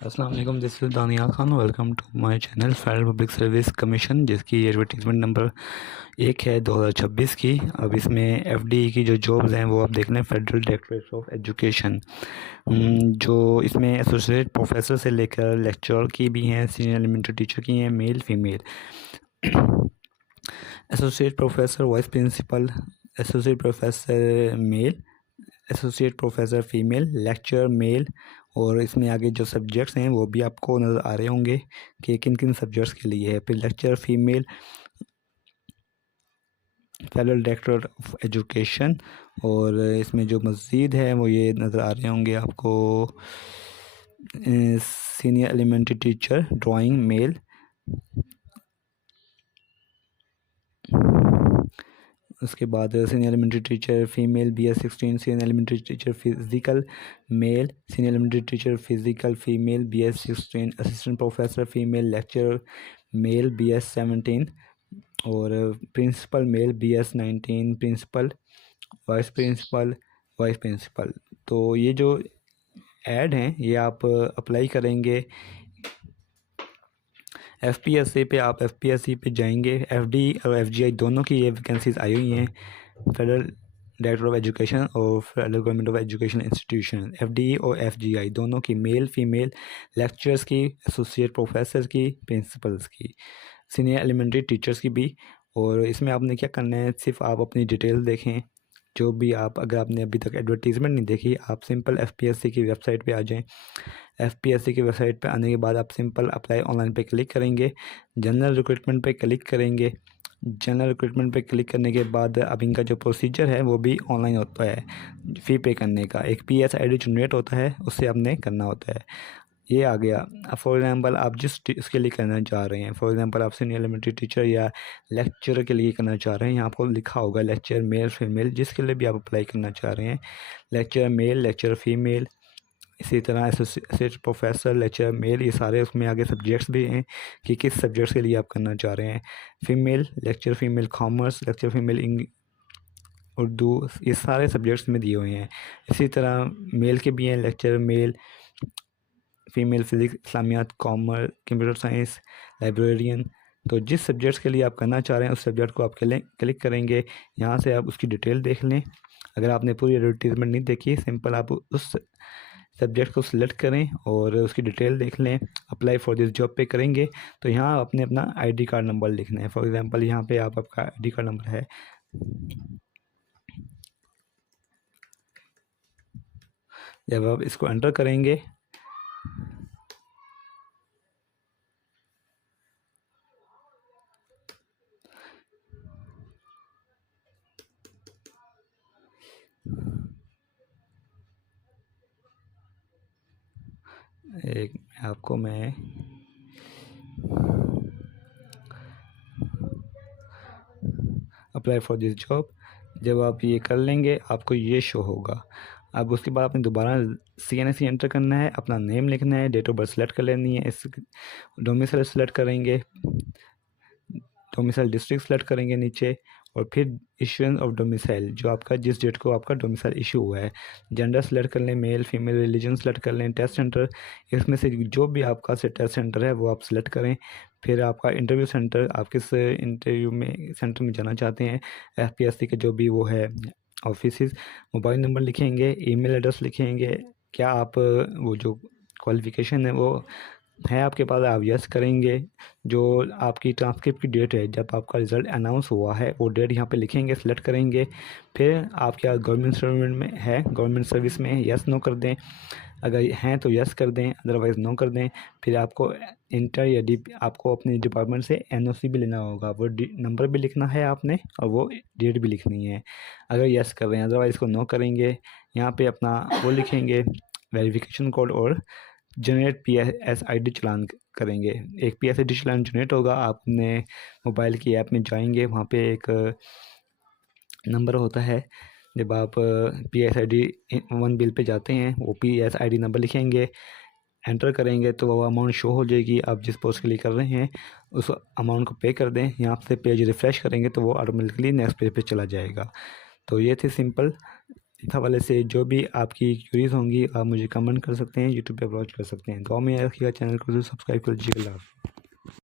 अस्सलाम वालेकुम, this is Dania Khan. Welcome to my channel Federal Public Service Commission, जिसकी advertisement number 1 है 2026 की। अब इसमें एफडी की जो जॉब्स हैं वो आप देख लें, फेडरल डायरेक्टरेट ऑफ एजुकेशन। जो इसमें एसोसिएट प्रोफेसर से लेकर लेक्चरर की भी हैं, सीनियर एलिमेंट्री टीचर की हैं, male female. Associate professor vice principal, associate professor male, associate professor female, lecture male. और इसमें आगे जो सब्जेक्ट्स हैं वो भी आपको नज़र आ रहे होंगे कि किन किन सब्जेक्ट्स के लिए है। फिर lecture female, federal director of education. और इसमें जो मज़ीद है वो ये नज़र आ रहे होंगे आपको, senior elementary teacher drawing male. उसके बाद senior elementary teacher female BS16, senior elementary teacher physical male, senior elementary teacher physical female BS16, assistant professor female, lecturer male BS17। और principal male BS19, principal, vice principal, vice principal. तो ये जो add हैं ये आप apply करेंगे FPSC पे। आप FPSC पे जाएंगे, FD और FGI दोनों की ये वैकेंसीज आई हुई हैं, फेडरल डायरेक्टर ऑफ एजुकेशन और federal government of education institution. FDE और FGI दोनों की, मेल फीमेल, लेक्चरर्स की, एसोसिएट प्रोफेसर की, प्रिंसिपल्स की, सीनियर एलिमेंट्री टीचर्स की भी। और इसमें आपने क्या करना है, सिर्फ आप अपनी डिटेल देखें। जो भी आप, अगर आपने अभी तक एडवर्टीज़मेंट नहीं देखी, आप सिंपल FPSC की वेबसाइट पे आ जाएं। FPSC की वेबसाइट पे आने के बाद आप सिंपल अप्लाई ऑनलाइन पे क्लिक करेंगे, जनरल रिक्रूटमेंट पे क्लिक करेंगे। जनरल रिक्रूटमेंट पे क्लिक करने के बाद अब इनका जो प्रोसीजर है वो भी ऑनलाइन होता है। फ़ी पे करने का एक PSID जनरेट होता है, उससे आपने करना होता है। ये आ गया। अब फॉर एग्ज़ाम्पल आप जिस इसके लिए करना चाह रहे हैं, फॉर एग्ज़ाम्पल आप सीनियर एलिमेंट्री टीचर या लेक्चरर के लिए करना चाह रहे हैं, यहाँ आपको लिखा होगा लेक्चर मेल फीमेल, जिसके लिए भी आप अप्लाई करना चाह रहे हैं, लेक्चर मेल, लेक्चर फीमेल। इसी तरह एसोसिएट प्रोफेसर, लेक्चर मेल, ये सारे उसमें आगे सब्जेक्ट्स भी हैं कि किस सब्जेक्ट्स के लिए आप करना चाह रहे हैं। Female, lecture female commerce, lecture female Urdu, ये सारे सब्जेक्ट्स में दिए हुए हैं। इसी तरह मेल के भी हैं, लेक्चर मेल फीमेल फिज़िक्स, इस्लामियात, कॉमर्स, कंप्यूटर साइंस, लाइब्रेरियन। तो जिस सब्जेक्ट्स के लिए आप करना चाह रहे हैं उस सब्जेक्ट को आप क्लिक करेंगे। यहाँ से आप उसकी डिटेल देख लें। अगर आपने पूरी एडवर्टीज़मेंट नहीं देखी, सिंपल आप उस सब्जेक्ट को सिलेक्ट करें और उसकी डिटेल देख लें। अप्लाई फॉर दिस जॉब पे करेंगे तो यहाँ आपने अपना ID कार्ड नंबर लिखना है। फॉर एग्ज़ाम्पल यहाँ पे आपका ID कार्ड नंबर है, जब आप इसको एंटर करेंगे एक आपको मैं अप्लाई फॉर दिस जॉब, जब आप ये कर लेंगे आपको ये शो होगा। अब उसके बाद आपने दोबारा CNSE एंटर करना है, अपना नेम लिखना है, डेट ऑफ बर्थ सेलेक्ट कर लेनी है, इस डोमिसाइल सेलेक्ट करेंगे, डोमिसाइल डिस्ट्रिक्ट सेलेक्ट करेंगे नीचे, और फिर इशुएंस ऑफ डोमिसाइल, जो आपका जिस डेट को आपका डोमिसाइल इशू हुआ है। जेंडर सेलेक्ट कर लें, मेल फीमेल, रिलीजन सेलेक्ट कर लें, टेस्ट सेंटर, इसमें से जो भी आपका से टेस्ट सेंटर है वो आप सेलेक्ट करें। फिर आपका इंटरव्यू सेंटर, आप किस इंटरव्यू में सेंटर में जाना चाहते हैं, FPSC का जो भी वो है ऑफिस, मोबाइल नंबर लिखेंगे, ईमेल एड्रेस लिखेंगे, क्या आप वो जो क्वालिफ़िकेशन है वो है आपके पास, आप यस करेंगे। जो आपकी ट्रांसक्रिप्ट की डेट है, जब आपका रिज़ल्ट अनाउंस हुआ है, वो डेट यहाँ पे लिखेंगे, सेलेक्ट करेंगे। फिर आप क्या गवर्नमेंट सर्विस में है, गवर्नमेंट सर्विस में है, यस नो कर दें। अगर हैं तो यस कर दें, अदरवाइज़ नो कर दें। फिर आपको इंटर या आपको अपने डिपार्टमेंट से NOC भी लेना होगा, वो नंबर भी लिखना है आपने और वो डेट भी लिखनी है, अगर यस कर रहे हैं। अदरवाइज़ को नो करेंगे। यहाँ पे अपना वो लिखेंगे, वेरिफिकेशन कोड, और जनरेट PSID चलान करेंगे। एक PSID चलान जनरेट होगा, आपने मोबाइल की ऐप में जाएंगे, वहाँ पे एक नंबर होता है। जब आप PSID 1 बिल पे जाते हैं, वो PSID नंबर लिखेंगे, एंटर करेंगे तो वो अमाउंट शो हो जाएगी। आप जिस पोस्ट के लिए कर रहे हैं उस अमाउंट को पे कर दें। यहाँ से पेज रिफ़्रेश करेंगे तो वो ऑटोमेटिकली नेक्स्ट पेज पे चला जाएगा। तो ये थी सिंपल इस हवाले से जो भी आपकी क्यूरीज होंगी आप मुझे कमेंट कर सकते हैं, यूट्यूब पे अप्रोच कर सकते हैं। दुआ में याद रखिएगा, चैनल को सब्सक्राइब कर लीजिएगा।